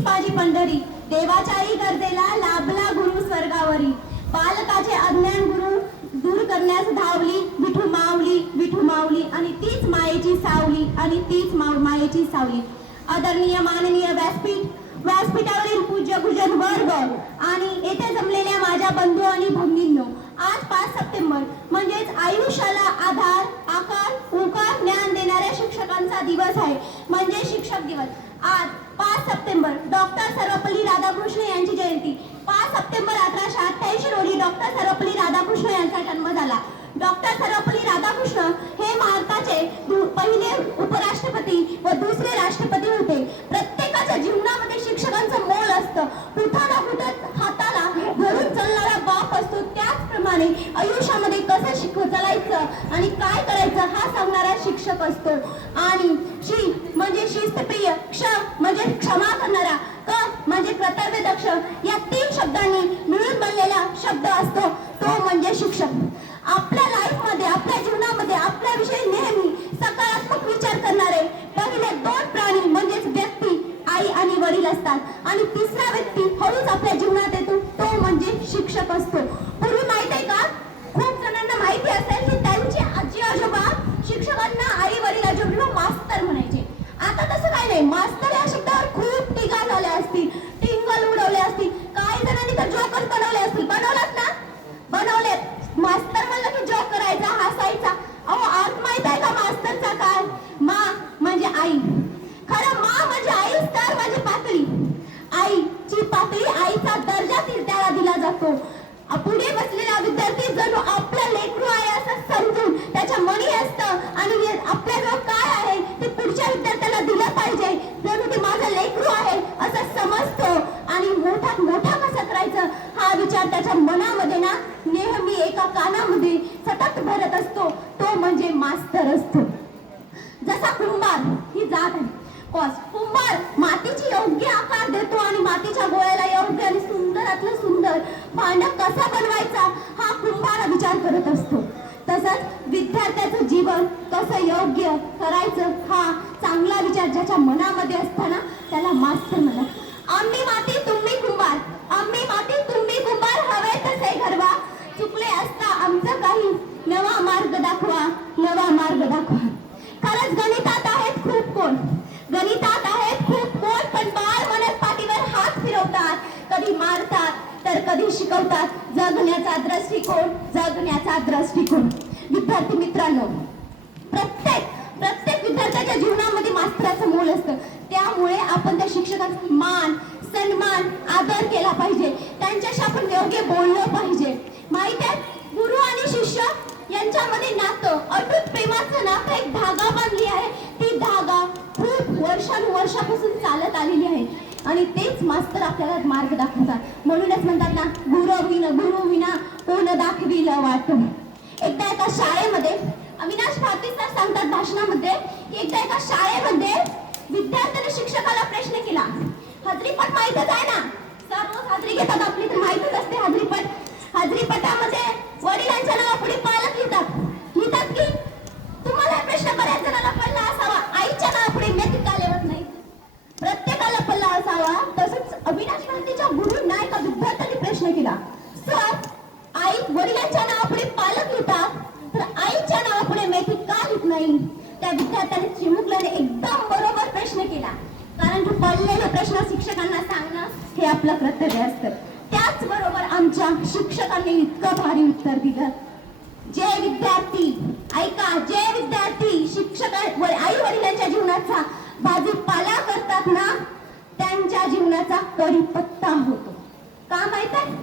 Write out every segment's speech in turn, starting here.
तीच माझी पंढरी, देवाच्याही गरजेला लाभला गुरु स्वर्गावरी. बालकाचे अज्ञान गुरु दूर करण्यास धावली, विठू माऊली विठू माऊली, आणि तीच मायेची सावली, आणि तीच मायेची सावली. आदरणीय माननीय व्यासपीठावरील पूज्य गुजन वर्ग आणि येथे जमलेल्या माझ्या बंधू आणि भगिनींनो, आज 5 सप्टेंबर म्हणजेच आयुष्याला आधार, आकार, उकार, ज्ञान देणाऱ्या शिक्षकांचा दिवस आहे, म्हणजे शिक्षक दिवस. आज 5 सप्टेंबर डॉक्टर सर्वपल्ली राधाकृष्ण यांची जयंती. 5 सप्टेंबर 1888 रोजी डॉक्टर सर्वपल्ली राधाकृष्ण यांचा जन्म झाला. डॉक्टर सर्वपल्ली राधाकृष्ण हे भारताचे पहिले उपराष्ट्रपती व दुसरे राष्ट्रपती होते. प्रत्येकाच्या जीवनामध्ये शिक्षकांचं मोल असतं. कुठं ना कुठं हाताला धरून चालणारा बाप असतो, त्याचप्रमाणे आयुष्यामध्ये कसं चालायचं आणि काय करायचं हा सांगणारा शिक्षक असतो. आणि शी म्हणजे शिस्तप्रिय, क्ष म्हणजे क्षमा करणारा, क म्हणजे कर्तव्यदक्ष, या 3 शब्दांनी मिळून बनलेला शब्द असतो तो म्हणजे शिक्षक. आपल्या लाईफमध्ये, आपल्या जीवनामध्ये आपल्याविषयी नेहमी सकारात्मक विचार करणारे पहिले 2 प्राणी म्हणजेच व्यक्ती आई आणि वडील असतात, आणि तिसरा व्यक्ती हळूच आपल्या जीवनात येतो तो म्हणजे शिक्षक असतो. पूर्वी माहित आहे का, खूप जणांना माहिती असेल की त्यांचे आजी आजोबा शिक्षकांना आई वडील आजोबा मास्तर म्हणायचे. आता तसं काही नाही. मास्तर या शब्दावर खूप टीका झाल्या असतील, टिंगल उडवले असतील, काही जणांनी तर जोकर बनवले असतील. बनवलात ना? बनवले. मास्तर म्हणलं की जोक करायचा, हसायचा. अहो, आज माहित आहे का मास्तरचा काय? मा म्हणजे आई. खरं मा म्हणजे आई, तर माझी पातळी, आईची पातळी, आईचा दर्जा त्याला दिला जातो. पुढे बसलेला विद्यार्थी जणू आपला लेकरू आहे असं समजून त्याच्या मनी असतं, आणि आपल्याजवळ काय आहे ते पुढच्या विद्यार्थ्याला दिलं पाहिजे, जणू ते माझं लेकरू आहे असं समजतो. आणि मोठ्यात मोठा कसं करायचं हा विचार त्याच्या मनामध्ये ना नेहमी एका कानामध्ये सतत भरत असतो, तो म्हणजे मास्तर असतो. जसा कुंभार ही जात आहे, कुंभार मातीची योग्य आकार देतो आणि मातीच्या गोळ्याला योग्य आणि सुंदरातलं सुंदर भांड कसा बनवायचा हा कुंभार विचार करत असतो. तसंच विद्यार्थ्याचं जीवन कसं योग्य करायचं हा चांगला विचार ज्याच्या मनामध्ये असताना त्याला मास्तर म्हणतात. आम्ही माती तुम्ही कुंभार, आम्ही माती तुम्ही कुंभार, हवे तसे घडवा, चुकले असता आमचं काही, नवा मार्ग दाखवा, नवा मार्ग दाखवा. खरंच गणितात आहेत खूप कोण, गणितात आहेत खूप कोण, पण बाळ म्हणत पाठीवर हात फिरवतात, कधी मारतात तर कधी शिकवतात. जगण्याचा दृष्टिकोन, जगण्याचा दृष्टिकोन. विद्यार्थी मित्रांनो, प्रत्येक विद्यार्थ्याच्या जीवनामध्ये मास्तराचं मोल असतं. त्यामुळे आपण त्या शिक्षकांचा मान, सन्मान, आदर केला पाहिजे. त्यांच्याशी आपण योग्य बोललं पाहिजे. माहिती आहे, गुरु आणि शिष्य यांच्यामध्ये नातं, अटूट प्रेमाचं नातं, एक धागा बांधली आहे. ती धागा खूप वर्षानुवर्षापासून चालत आलेली आहे, आणि तेच मास्तर आपल्याला मार्ग दाखवतात. म्हणूनच म्हणतात ना, गुरु विना कोण दाखविल वाट. एकदा एका शाळेमध्ये अविनाश भारती सर सांगतात भाषणामध्ये, एकदा एका शाळेमध्ये विद्यार्थ्याने शिक्षकाला प्रश्न केला. हजरीपट माहितच आहे ना, सर रोज हजरी घेतात आपली, तर माहितच असते हजरीपट. हजरीपटामध्ये वडिलांच्या नावापुढे पालक लिहितात की तुम्हाला प्रश्न बऱ्याच जणांना पडला असावा, आईच्या नावापुढे मेथी का लिहत नाही? प्रत्येकाला पडला असावा. तसंच अविनाश भारतीच्या गुरूंना एका विद्यार्थ्याने प्रश्न केला, सर आई वडिलांच्या नावापुढे पालक लिहितात, तर आईच्या नावापुढे मेथी का लिहित नाही? त्या विद्यार्थ्याने चिमुकल्याने एकदम बरोबर प्रश्न केला, कारण की पडलेले प्रश्न शिक्षकांना सांगणं हे आपलं कर्तव्य असतं. त्याचबरोबर आमच्या शिक्षकांनी इतकं भारी उत्तर दिलं. जे विद्यार्थी, ऐका, जे विद्यार्थी शिक्षक आई वडिलांच्या जीवनाचा भाजीपाला करतात ना, त्यांच्या जीवनाचा कढीपत्ता होतो. का माहित आहे?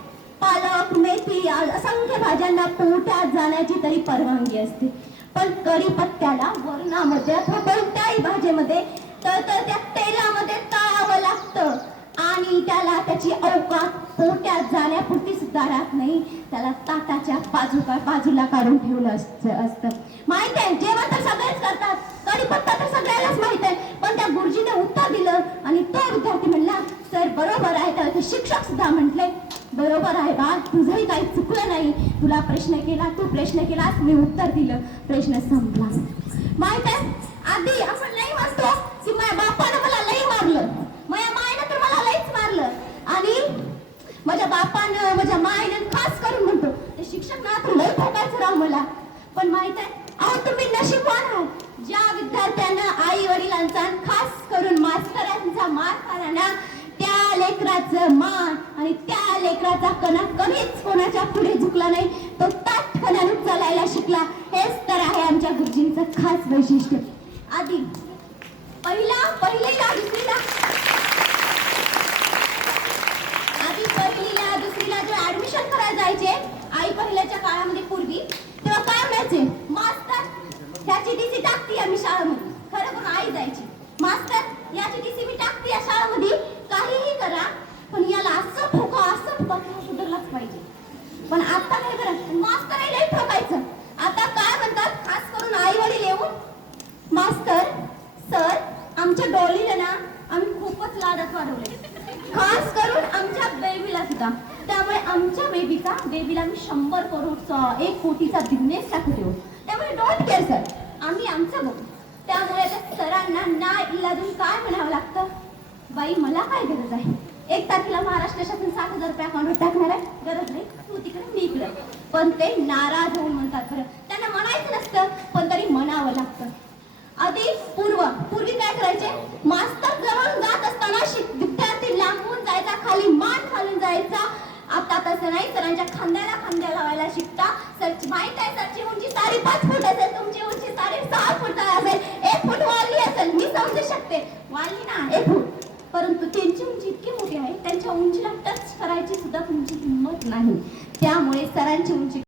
पालक, मेथी, असंख्य भाज्यांना पोटात जाण्याची तरी परवानगी असते, पण कढीपत्त्याला वरणामध्ये अथवा कोणत्याही भाजीमध्ये तर त्या तेलामध्ये तळावं लागतं, आणि त्याला त्याची अवकात पोटात जाण्यापुरती सुद्धा राहत नाही. त्याला ताटाच्या बाजूला काढून ठेवलं असतं. माहित आहे, जेव्हा तर सगळेच करतात, कढीपत्ता तर सगळ्यालाच माहित आहे, पण त्या गुरुजीने उत्तर दिलं आणि तो विद्यार्थी म्हणला, सर बरोबर आहे. तर शिक्षक सुद्धा म्हटले, बरोबर आहे बा, तुझंही काही चुकलं नाही, तुला प्रश्न केला, तू प्रश्न केलास, मी उत्तर दिलं, प्रश्न संपला. माहित आहे, आधी आपण लई म्हणतो की माझ्या बापानं मला लई मारलं, माझ्या मायनं तर मला लई पण माहित आहे, अहो तुम्ही नशीबवान आहात ज्या विद्यार्थ्यांना आई वडिलांचा खास करून मास्तरांचा मार खाला ना, त्या लेकराचं मान आणि त्या लेकराचा कणा कधीच कोणाच्या पुढे झुकला नाही, तो ताठपणाने चालायला शिकला. हेच तर आहे आमच्या गुरुजींचं खास वैशिष्ट्य. आधी पहिलीला दुसरीला जे ऍडमिशन करायला जायचे आई पहिल्याच्या काळामध्ये पूर्वी, तेव्हा काय म्हणायचे, मास्तर ह्याची टीसी टाकते आम्ही शाळेमध्ये. खरं पण आई जायची, मास्तर याची टीसी मी टाकते या शाळेमध्ये, काहीही करा पण याला असं ठोका सुधारलाच पाहिजे. पण आता काय करा, मास्तराला ठोकायचं. आता काय म्हणतात, खास करून आई वडील येऊन, मास्तर सर आमच्या डॉलीला ना आम्ही खूपच लाडात वाढवले, खास करून आमच्या बेबीला सुद्धा. त्यामुळे आमच्या बेबीला मी 100 कोटीचा बिझनेस टाकू देऊ. त्यामुळे डोंट केअर सर, आम्ही आमचं बघू. त्यामुळे त्या सरांना ना इलाजून काय म्हणावं लागतं, बाई मला काय गरज आहे, 1 तारखेला महाराष्ट्र शासन 60,000 रुपये अकाउंटवर टाकणार आहे, गरज नाही, तू तिकडे मी इकडे. पण ते नाराज होऊन म्हणतात. बरं, त्यांना म्हणायचं नसतं पण तरी म्हणावं लागतं. आधी पूर्वी काय करायचे, मास्तर जवळ जात असताना विद्यार्थी लांबून जायचा, खाली मान घालून जायचा. आता तसं नाही, सरांच्या खांद्याला खांद्या लावायला शिकता. सरची माहित आहे, सरची उंची 5.5 फूट असेल, तुमची उंची 6.5 फूट असेल, 1 फूट वाढली असेल, मी समजू शकते, वाढली ना 1 फूट, परंतु त्यांची उंची इतकी मोठी आहे, त्यांच्या उंचीला टच करायची सुद्धा तुमची हिंमत नाही. त्यामुळे सरांची उंची